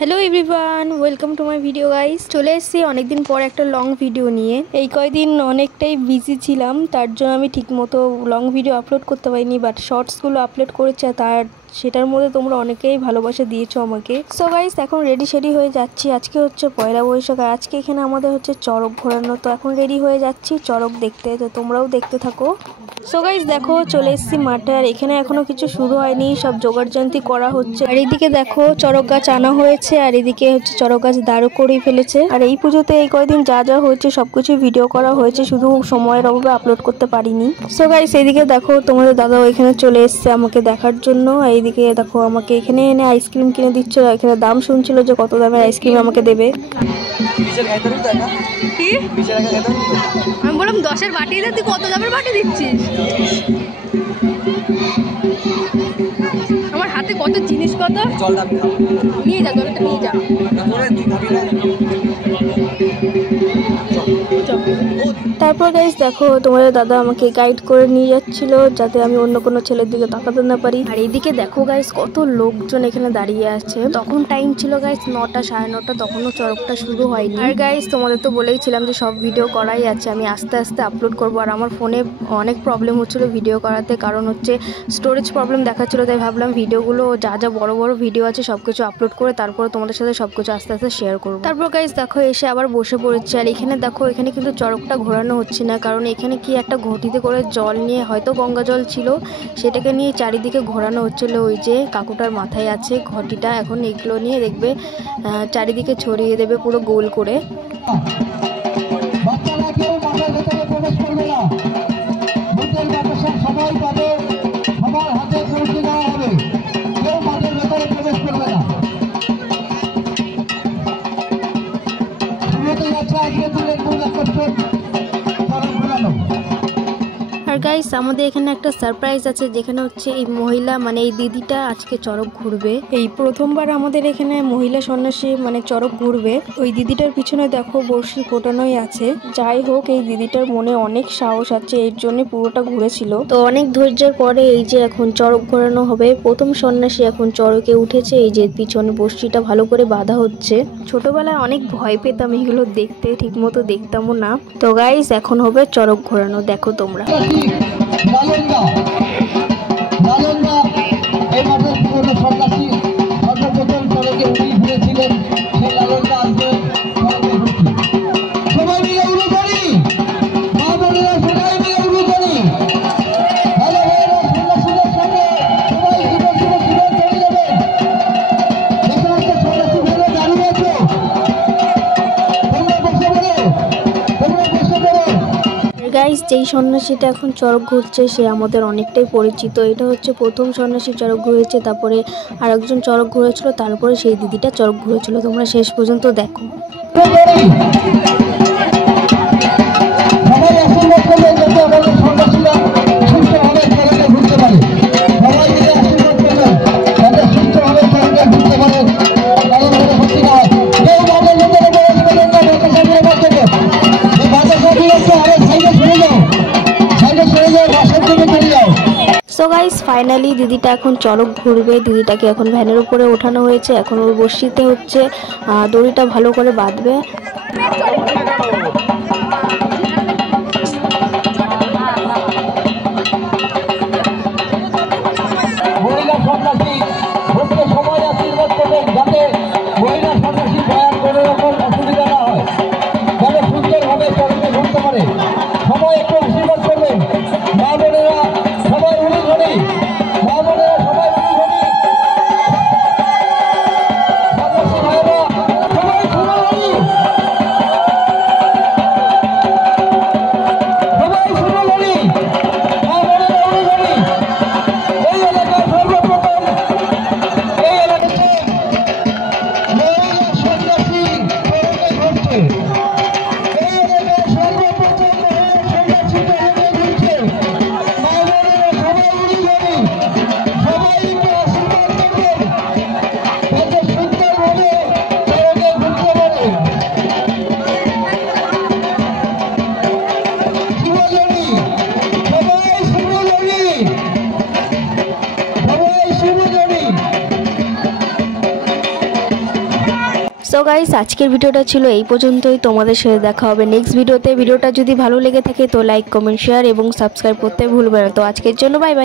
Hello everyone, welcome to my video guys. চলে এসেছি অনেকদিন পর একটা লং ভিডিও নিয়ে। এই কয়দিন অনেকটাই বিজি ছিলাম, তার জন্য আমি ঠিকমতো লং ভিডিও আপলোড করতে পারিনি, বাট শর্টসগুলো আপলোড করেছে, সেটার মধ্যে তোমরা অনেকেই ভালোবাসা দিয়েছো আমাকে। সো গাইস, এখন রেডি হয়ে যাচ্ছি। আজকে হচ্ছে পয়লা বৈশাখ, আর আজকে এখানে আমাদের হচ্ছে চড়ক ঘোরানো। তো এখন রেডি হয়ে যাচ্ছি চড়ক দেখতে, তো তোমরাও দেখতে থাকো। সো গাইস দেখো, চলে এসেছি মাঠে, আর এখানে এখনো কিছু শুরু হয়নি, সব জোগাড়যন্ত্র করা হচ্ছে। আর এইদিকে দেখো চড়ক গাছ আনা হয়েছে, আর এদিকে হচ্ছে চড়ক গাছ দাঁড়ও করেই ফেলেছে। আর এই পুজোতে এই কয়দিন যা যা হয়েছে সবকিছু ভিডিও করা হয়েছে, শুধু সময়ের অভাবে আপলোড করতে পারিনি। সো গাইস এইদিকে দেখো, তোমাদের দাদা এখানে চলে এসছে আমাকে দেখার জন্য। এইদিকে দেখো আমাকে এখানে এনে আইসক্রিম কিনে দিচ্ছিল। এখানে দাম শুনছিল যে কত দামের আইসক্রিম আমাকে দেবে। আমি বললাম 10-এর বাটি দে, তুই কত দামের বাটি দিচ্ছিস? আমার হাতে কত জিনিস, কত নিয়ে যা, জলটা নিয়ে যা। তারপর গাইস দেখো, তোমাদের দাদা আমাকে গাইড করে নিয়ে যাচ্ছিল যাতে আমি অন্য কোনো ছেলের দিকে তাকাতে না পারি। আর এইদিকে দেখো গাইস, কত লোকজন এখানে দাঁড়িয়ে আছে। তখন টাইম ছিল গাইস 9টা 9:30, তখনও চড়কটা শুরু হয়নি। আর গাইস তোমাদের তো বলেইছিলাম যে সব ভিডিও করাই আছে, আমি আস্তে আস্তে আপলোড করবো। আর আমার ফোনে অনেক প্রবলেম হচ্ছিল ভিডিও করাতে, কারণ হচ্ছে স্টোরেজ প্রবলেম দেখাচ্ছিল। তাই ভাবলাম ভিডিওগুলো যা যা বড় বড় ভিডিও আছে সবকিছু আপলোড করে তারপরে তোমাদের সাথে সবকিছু আস্তে আস্তে শেয়ার করবো। তারপর গাইস দেখো এসে আবার বসে পড়েছে। আর এখানে দেখো, এখানে কিন্তু চড়কটা ঘোরানো হচ্ছে না, কারণ এখানে কি একটা ঘটিতে করে জল নিয়ে, হয়তো গঙ্গা জল ছিল, সেটাকে নিয়ে চারিদিকে ঘোরানো হচ্ছিল। ওই যে কাকুটার মাথায় আছে ঘটিটা, এখন এগুলো নিয়ে দেখবে চারিদিকে ছড়িয়ে দেবে পুরো গোল করে। আর গাইস আমাদের এখানে একটা সারপ্রাইজ আছে, যেখানে হচ্ছে এই মহিলা মানে এই দিদিটা আজকে চড়ক ঘুরবে। এই প্রথমবার আমাদের এখানে মহিলা সন্ন্যাসী মানে চড়ক ঘুরবে। ওই দিদিটার পিছনে দেখো বড়শি ফোটানোই আছে। যাই হোক, এই দিদিটার মনে অনেক সাহস আছে, এর জন্য পুরোটা ঘুরেছিল। তো অনেক ধৈর্যের পরে এই যে এখন চড়ক ঘোরানো হবে। প্রথম সন্ন্যাসী এখন চড়কে উঠেছে। এই যে পিছনে বড়শিটা ভালো করে বাঁধা হচ্ছে। ছোটবেলায় অনেক ভয় পেতাম এগুলো দেখতে, ঠিক মতো দেখতামও না। তো গাইস এখন হবে চড়ক ঘোরানো, দেখো তোমরা। এই মাঠের পুরনো সন্ন্যাসী সর্বপ্রথম চড়কে উনি ঘুরেছিলেন। সেই লালনদা আসবে সবাই মিলে উড়ু করি, মা বোনেরা সবাই মিলে উড়ু করি। ভালো ভাইয়েরা সন্ন্যাসীদের সাথে সবাই জীবন জীবন জীবন চলে যাবেন। যে সমস্ত সন্ন্যাসী ভাইরা দাঁড়িয়ে আছো, তোমরা বসে পড়ো, তোমরা বসে পড়ো। গাইস যেই সন্ন্যাসীটা এখন চড়ক ঘুরছে সে আমাদের অনেকটাই পরিচিত। এটা হচ্ছে প্রথম সন্ন্যাসী চড়ক ঘুরেছে, তারপরে আরেকজন চড়ক ঘুরেছিল, তারপরে সেই দিদিটা চড়ক ঘুরেছিল। তোমরা শেষ পর্যন্ত দেখো। সো গাইস ফাইনালি দিদিটা এখন চড়ক ঘুরবে। দিদিটাকে এখন ভ্যানের উপরে ওঠানো হয়েছে। এখন ওর বর্ষিতে হচ্ছে দড়িটা ভালো করে বাঁধবে। সো গাইস, আজকের ভিডিওটা ছিল এই পর্যন্তই। তোমাদের সাথে দেখা হবে নেক্সট ভিডিওতে। ভিডিওটা যদি ভালো লেগে থাকে তো লাইক, কমেন্ট, শেয়ার এবং সাবস্ক্রাইব করতে ভুলবে না। তো আজকের জন্য বাই বাই।